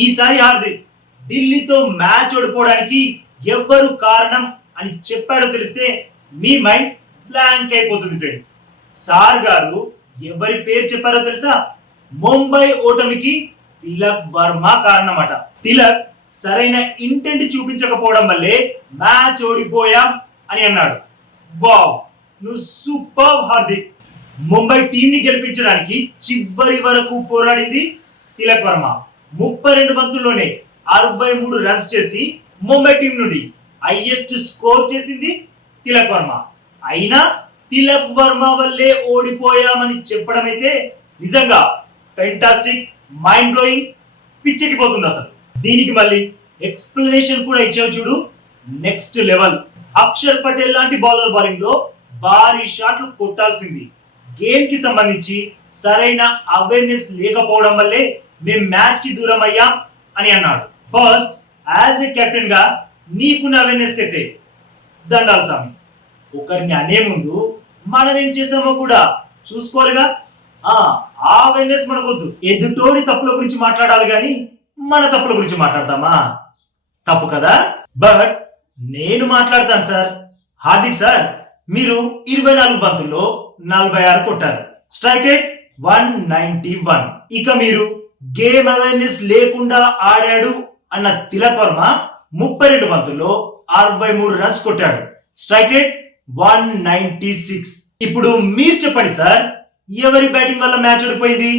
ఈసారి హార్దిక్ ఢిల్లీతో మ్యాచ్ ఓడిపోవడానికి ఎవ్వరు కారణం అని చెప్పాడో తెలిస్తే మీ మైండ్ బ్లాంక్ అయిపోతుంది ఫ్రెండ్స్. సార్ గారు ఎవరి పేరు చెప్పారో తెలుసా? ముంబై ఓటమికి తిలక్ వర్మ కారణమట. తిలక్ సరైన ఇంటెంట్ చూపించకపోవడం వల్లే మ్యాచ్ ఓడిపోయాం అని అన్నాడు. వావ్ నువ్వు సూపర్ హార్దిక్. ముంబై టీంని గెలిపించడానికి చివరి వరకు పోరాడింది తిలక్ వర్మ. ముప్పై రెండు బంతుల్లోనే అరవై మూడు రన్స్ చేసి ముంబై టీం నుండి హైయెస్ట్ స్కోర్ చేసింది తిలక్ వర్మ. అయినా తిలక్ వర్మ వల్లే ఓడిపోయామని చెప్పడం అయితే నిజంగా ఫెంటాస్టిక్ మైండ్ బ్లోయింగ్ పిచ్చెక్కిపోతుంది అసలు. దీనికి మళ్ళీ ఎక్స్ప్లెనేషన్ కూడా ఇచ్చావు చూడు నెక్స్ట్ లెవెల్ అక్షర్ పటేల్ లాంటి బౌలర్ బౌలింగ్లో భారీ షాట్లు కొట్టాల్సింది. గేమ్కి సంబంధించి సరైన అవేర్నెస్ లేకపోవడం వల్లే మేము మ్యాచ్కి దూరం అయ్యాం అని అన్నాడు. ఫస్ట్ యాజ్ ఎ కెప్టెన్గా నీకున్న అవేర్నెస్ అయితే దండాలి స్వామి ఒకరిని అనే ముందు మనం ఏం చేసామో కూడా చూసుకోవాలిగా ఆ అవేర్నెస్ మనకొద్దు. ఎదుటోడి తప్పుల గురించి మాట్లాడాలి కానీ మన తప్పుల గురించి మాట్లాడతామా? తప్పు కదా? బట్ నేను మాట్లాడతాను సార్. హార్దిక్ సార్ మీరు ఇరవై నాలుగు బంతుల్లో నలభై ఆరు కొట్టారు. Strike rate one ninety one ఇక మీరు గేమ్ అవేర్నెస్ లేకుండా ఆడాడు అన్న తిలక్ వర్మ ముప్పై రెండు బంతుల్లో అరవై మూడు రన్స్ కొట్టాడు. Strike rate one ninety six ఇప్పుడు మీరు చెప్పండి సార్ ఎవరి బ్యాటింగ్ వల్ల మ్యాచ్ ఓడిపోయింది?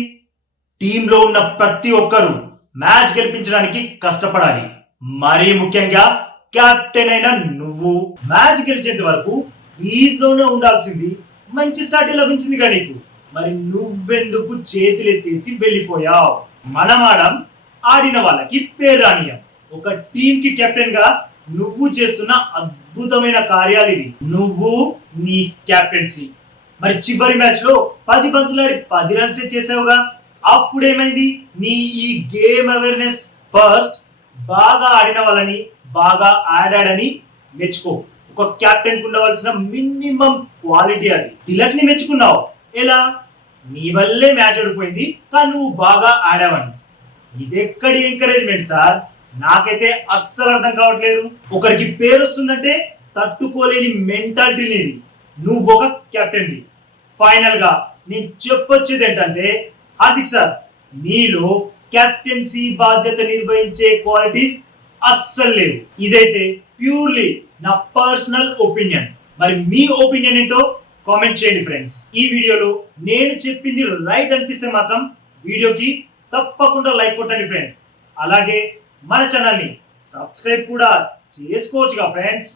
టీంలో ఉన్న ప్రతి ఒక్కరూ మ్యాచ్ గెలిపించడానికి కష్టపడాలి. మరీ ముఖ్యంగా కెప్టెన్ అయిన నువ్వు. మ్యాచ్ గెలిచేంత వరకు క్రీజ్లోనే ఉండాల్సింది. మంచి స్టార్ట్ లభించిందిగా నీకు. మరి నువ్వెందుకు చేతులెత్తేసి వెళ్ళిపోయావు? మనం ఆడం ఆడిన వాళ్ళకి పేరాణియం ఒక టీం కి కెప్టెన్గా నువ్వు చేస్తున్న అద్భుతమైన కార్యాలు ఇవి. నువ్వు నీ కెప్టెన్సీ. మరి చివరి మ్యాచ్లో పది బంతులాడి పది రన్స్ చేసావుగా అప్పుడేమైంది? నీ ఈ గేమ్ అవేర్నెస్ ఫస్ట్ బాగా ఆడిన వాళ్ళని బాగా ఆడాడని మెచ్చుకో. ఒక కెప్టెన్ ఉండవలసిన మినిమం క్వాలిటీ అది. తిలక్ని మెచ్చుకున్నావు. ఎలా? నీ వల్లే మ్యాచ్ ఓడిపోయింది కానీ నువ్వు బాగా ఆడావని. ఇదెక్కడి ఎంకరేజ్మెంట్ సార్? నాకైతే అస్సలు అర్థం కావట్లేదు. ఒకరికి పేరు వస్తుందంటే తట్టుకోలేని మెంటాలిటీ నీది. నువ్వు ఒక కెప్టెన్ ఫైనల్గా నేను చెప్పొచ్చేది ఏంటంటే హార్దిక్ సార్ మీలో కెప్టెన్సీ బాధ్యత నిర్వహించే క్వాలిటీస్ అస్సలు లేవు. ఇదైతే ప్యూర్లీ నా పర్సనల్ ఒపీనియన్ మరి మీ ఒపీనియన్ ఏంటో కామెంట్ చేయండి ఫ్రెండ్స్. ఈ వీడియోలో నేను చెప్పింది రైట్ అనిపిస్తే మాత్రం వీడియోకి తప్పకుండా లైక్ కొట్టండి ఫ్రెండ్స్. అలాగే మన ఛానల్ని సబ్స్క్రైబ్ కూడా చేసుకోవచ్చుగా ఫ్రెండ్స్.